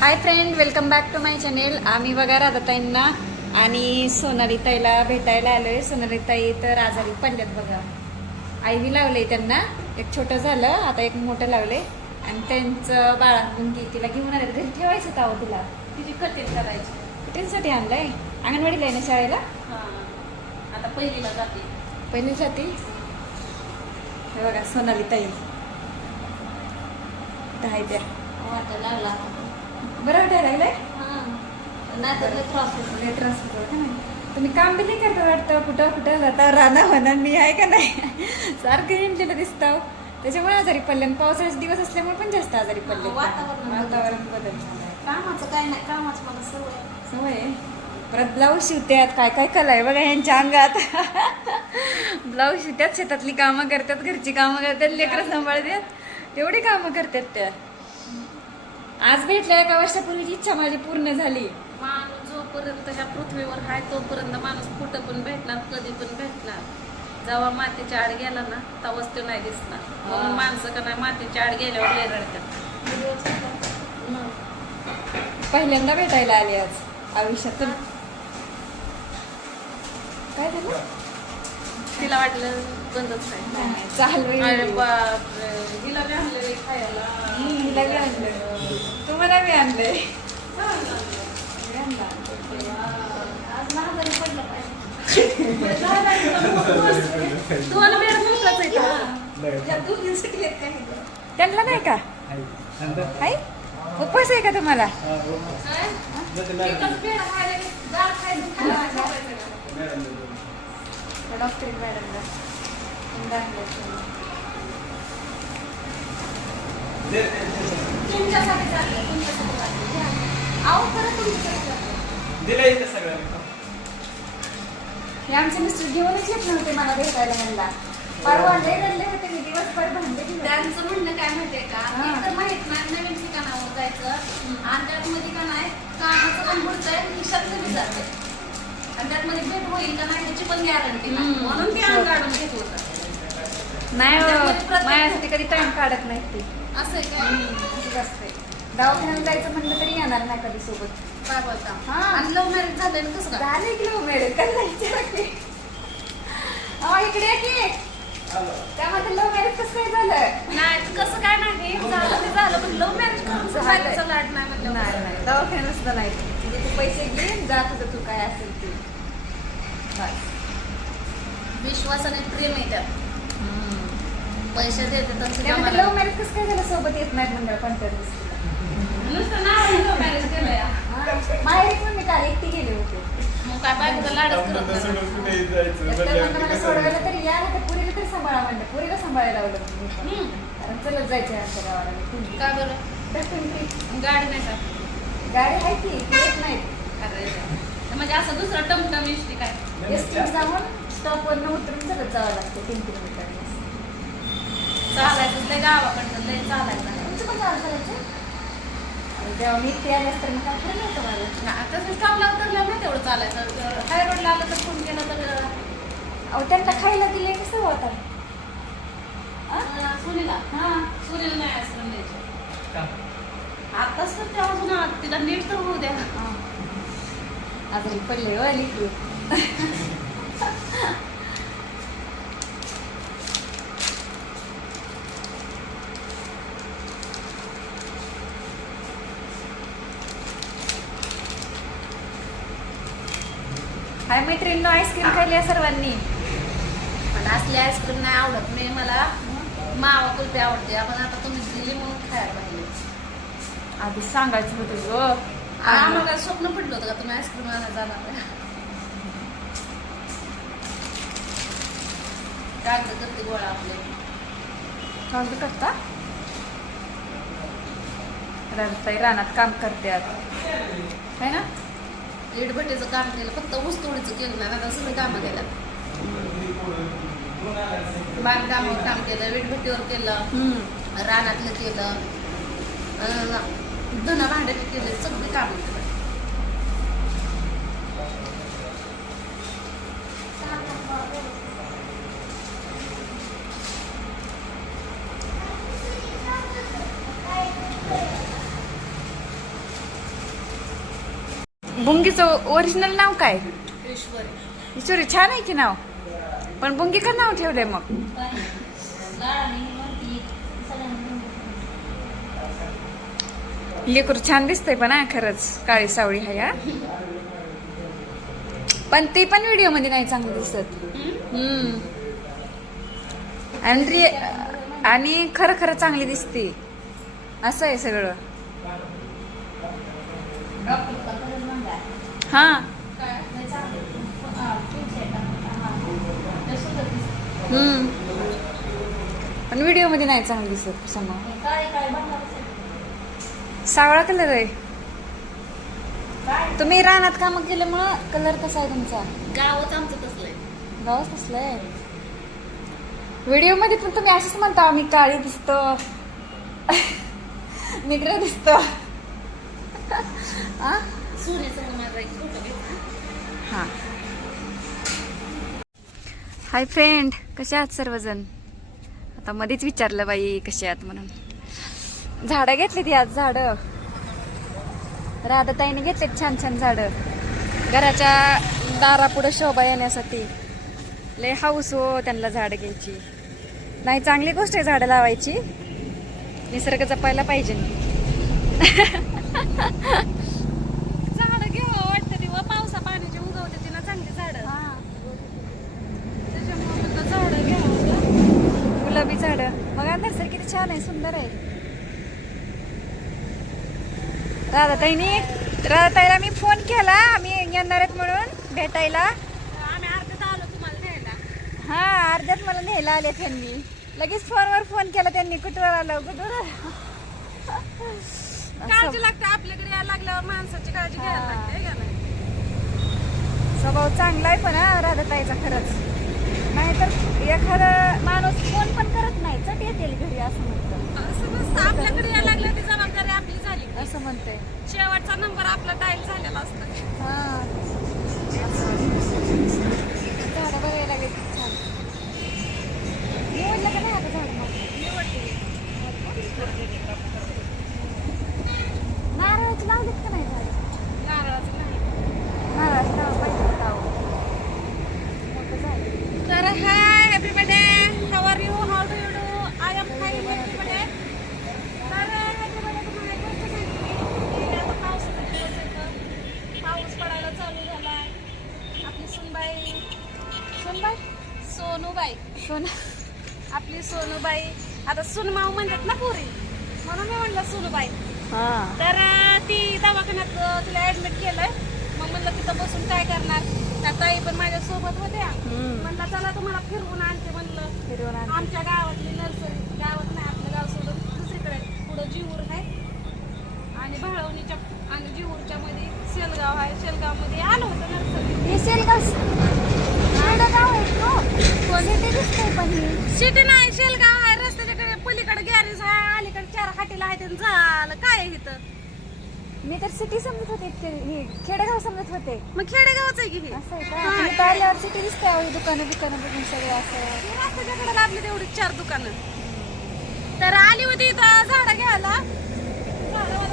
Hi friend welcome back to my channel आम्ही बघा राधाताईंना आणि सोनाली ताईला भेटायला आलोय. सोनाली ताई तर आजारी पडल्यात बघा. आईवी लावले त्यांना. एक छोटं झालं आता एक मोठं लावले आणि त्यांचं बाळांमुंगी तिला घेऊन आले घरी ठेवायचं तावं तिला. तिची कटिंग करायची. कुठेसाठी आणलंय? अंगणवाडीला आहे ना शाळेला? हा. आता पहिलीला जाते. पहिली जाती? हे बघा सोनाली ताई दहा त्या. लागला. बरं वाटायला लागलंय? नाही त्रास होतो. का तुम्ही काम बी नाही करता वाटतं? कुठं कुठं? जाता राणा म्हणा मी आहे का नाही? सारखं हिंडलेलं दिसतं त्याच्यामुळे आजारी पडले आणि पावसाळ्याचे दिवस असल्यामुळे पण जास्त आजारी पडले. हा, वातावरण बदल. कामाचं काय नाही. कामाचं मला सवय. परत ब्लाऊज शिवत्यात. काय काय कला आहे बघा यांच्या अंगात. ब्लाऊज शिवत्यात शेतातली कामं करतात घरची कामं करतात लेकरं सांभाळतात तेवढी कामं करतात त्या. आज भेटल्या एका वर्षापूर्वीची इच्छा माझी पूर्ण झाली. माणूस जोपर्यंत ह्या पृथ्वीवर आहे तोपर्यंत माणूस कुठं पण भेटणार कधी पण भेटणार. जेव्हा मातीच्या आड गेला ना तेव्हाच तो नाही दिसणार. म्हणून. माणसं का नाही मातीच्या आड गेल्यावर लय रडतात. पहिल्यांदा भेटायला आली आज आयुष्यातून काय झालं? तिला वाटलं बंदच नाही. चालू अरे बापरे. हिला बी खायला. हिला बी आणलं तुम्हाला बी आणलंय. आज महागाई पडलं पाहिजे तुम्हाला बेड मोकळाच आहे का? त्यांना नाही का आहे उपवास आहे. का तुम्हाला काय? एकच बेड खायला की डाळ खायला खायला इथं सगळं. हे आमचे मिस्टर घेऊनच येत नव्हते मला भेटायला म्हणला. परवा लय रडले होते मी दिवसभर भांडे घेऊन. त्यांचं म्हणणं काय माहितीये का? तर माहीत नाही नवीन ठिकाणावर जायचं. आणि त्यातमध्ये का नाही कामाचं पण बुडतंय खिशातलं बी जातंय. आणि त्यातमध्ये भेट होईल का नाही ह्याची पण गॅरंटी नाही हम्म. म्हणून ते अंग काढून घेत होतं नाही हो, माझ्यासाठी कधी टाइम काढत नाही ती. असं आहे काय? असंच असतंय. दवाखान्यात जायचं म्हणलं तरी येणार नाही कधी सोबत. काय बोलता? हा. आणि लव्ह मॅरेज झालंय ना कसं काय झाले की मॅरेज त्यांना विचारा की अहो, इकडे ये की. त्यामध्ये लव्ह मॅरेज कसं काय झालं? नाही कसं काय नाही. झालं ते झालं पण लव्ह मॅरेज करून झालं. बायकोचा लाड नाही नाही म्हणलं नाही. दवाखान्यात सुद्धा नाही. तू पैसे घे जा तुझं तू काय असेल ते. बस. विश्वासाने प्रेम आहे त्यात. पैसे देते त्यामध्ये मला- लव्ह मॅरेज कसं काय झालं? सोबत येत नाही मंडळ दिवशी नुसतं नाव मॅरेज माहेरी पण मी काल एकटी गेले होते. मग काय बायकोचा लाडच करत नाही. एकटं म्हणलं मला सोडवायला तरी या नाही तर पुरीला तरी सांभाळा म्हणलं. पुरीला सांभाळायला लावलं मी. पण. हम्म. कारण चलत जायचं आहे आमच्या गावाला. मी कुंडी. का बरं? तर कुंडी. गाडी नाही का गाडी आहे की? ती येत नाही. अरे म्हणजे असं दुसरं टमटम इष्टी काय? जाऊन स्टॉपवर उतरून चलत जावं लागतं तीन किलोमीटर चालायचं लय गावाकडनं लय चालायचं. तुमचं पण चालायचं? आणि जेव्हा मी ते आले तर मग काय खरं नव्हतं मला? आता स्टॉपला नाही तेवढं चालायचं. हाय रोडला आलं तर फोन केला तर अहो त्यांना खायला दिले कसं होतं अं, सुनीला? हां. सुनीला नाही आईस्क्रीम द्यायची. आताच तर तेव्हा जुना तिला नीट तर होऊ द्या. आजारी पडले लिकू हाय मैत्रिणींनो आईस्क्रीम खाल्ली सर्वांनी? मला असली आईस्क्रीम नाही आवडत मी मला मावा कुल्फी आवडते. आपण आता तुम्ही दिली म्हणून खायला पाहिजे. आधी सांगायचं होतं ग. आम्हाला स्वप्न पडलं होतं का तुम्ही आईस्क्रीम आणायला जाणार कागद करते गोळा आपले. चालतं करता? रडताई रानात काम करते आता. है ना? इडभट्टीचं काम केलं फक्त ऊसतोडीचं केलं नाही आता सगळी कामं केलं बांधकामावर काम केलं विटभट्टीवर केलं रानातलं केलं अं, धना भांड्याचे केले सगळी कामं बुंगीचं ओरिजिनल नाव काय? ईश्वरी. छान आहे की नाव? पण बुंगी का नाव ठेवलंय मग? लेकरू छान दिसतंय पण हा खरंच. काळी सावळी हाय हा. पण ते पण व्हिडिओमध्ये नाही चांगलं दिसत. आणि आणि खरं खरं चांगली दिसते. असं आहे सगळं. हा. हम्म. पण व्हिडिओमध्ये नाही चांगली दिसत समोर. सावळा कलर आहे. तुम्ही रानात काम केल्यामुळं कलर कसा आहे तुमचा? गावच आमचं तसलंय गावच कसलाय व्हिडिओमध्ये पण तुम्ही असंच म्हणता मी काळी दिसतो. निग्र दिसतो. हा. हाय फ्रेंड कसे आहात सर्वजण? आता मध्येच विचारलं बाई कसे आहात म्हणून. झाडं घेतली ती आज झाडं. राधाताईने घेतलेत छान छान झाडं. घराच्या दारापुढे शोभा येण्यासाठी. लय हाऊस हो त्यांना झाडं घ्यायची. नाही चांगली गोष्ट आहे झाडं लावायची. निसर्ग जपायला पाहिजे. झाडं घ्यावं वाटतं तेव्हा पावसा पाण्याची उगवते ती ना चांगली झाडं. त्याच्यामुळे झाडं घ्यावं. गुलाबी झाड. बघा नर्सरी किती छान आहे सुंदर आहे. राधाताईने राधाताईला मी फोन केला आम्ही येणार आहेत म्हणून भेटायला. आम्ही अर्ध्यात आलो तुम्हाला न्यायला. हा अर्ध्यात मला न्यायला आले त्यांनी लगेच फोनवर फोन केला त्यांनी कुठवर आलं कुठवर काळजी लागते आपल्याकडे यायला लागल्यावर माणसाची काळजी घ्यायला. लागते का नाही? स्वभाव चांगला आहे पण हा राधाताईचा खरंच. नाहीतर एखादा माणूस फोन पण करत नाही चट येतील घरी असं म्हणतं असं नसतं आपल्याकडे यायला लागलं ती जबाबदारी आपली झाली असं म्हणते शेवटचा नंबर आपला डायल झालेला असतो. हा झाडं बघायला लागले किती छान निवडलं का नाही आता झाड मग नारळाची लावलीत का नाही झाड नारळाचं नाही नारळाची लावा पाहिजे लावू मोठं झालं तर hi happy birthday how are you how do you do I am fine happy birthday तर हॅपी बर्थडे तुम्हाला एक गोष्ट सांगते की आता पावसाचा दिवस येतो पाऊस पडायला चालू झाला आपली सुनबाई सुनबाई सोनूबाई सोन आपली सोनूबाई आता सुनमाऊ म्हणतात ना पुरी. म्हणून मी म्हणलं सोनूबाई. हा. तर अं, ती दवाखान्यात अं, तिला ऍडमिट केलंय. मग म्हणलं तिथं बसून काय करणार? त्या ताई पण माझ्या सोबत होत्या. हम्म. म्हणलं चला तुम्हाला फिरवून आणते म्हणलं. फिरवून आणते. आमच्या गावातली नर्सरी गावात नाही आपलं गाव सोडून दुसरीकडे पुढं जीवर आहे. आणि भाळवणीच्या आणि जीवरच्या मध्ये शेलगाव आहे. शेलगावमध्ये आलो होतं नर्सरी. हे शेलगाव गाव आहे तो पण ही. सिटी नाही शेलगाव आहे रस्त्याच्याकडे पलीकडे गॅरेज आहे अलीकडे चार हाटीला आहे ते झालं काय आहे इथं? मी तर सिटी समजत होते इतके. हे खेडेगाव समजत होते. मग खेडेगावच आहे की हे? असं आहे का? हा. आल्यावर सिटी दिसते आवडी दुकानं दुकानं बघून सगळे असं. रस्त्याच्याकडे लागली तेवढी चार दुकानं. तर आली होती इथं झाडं घ्यायला. झाडं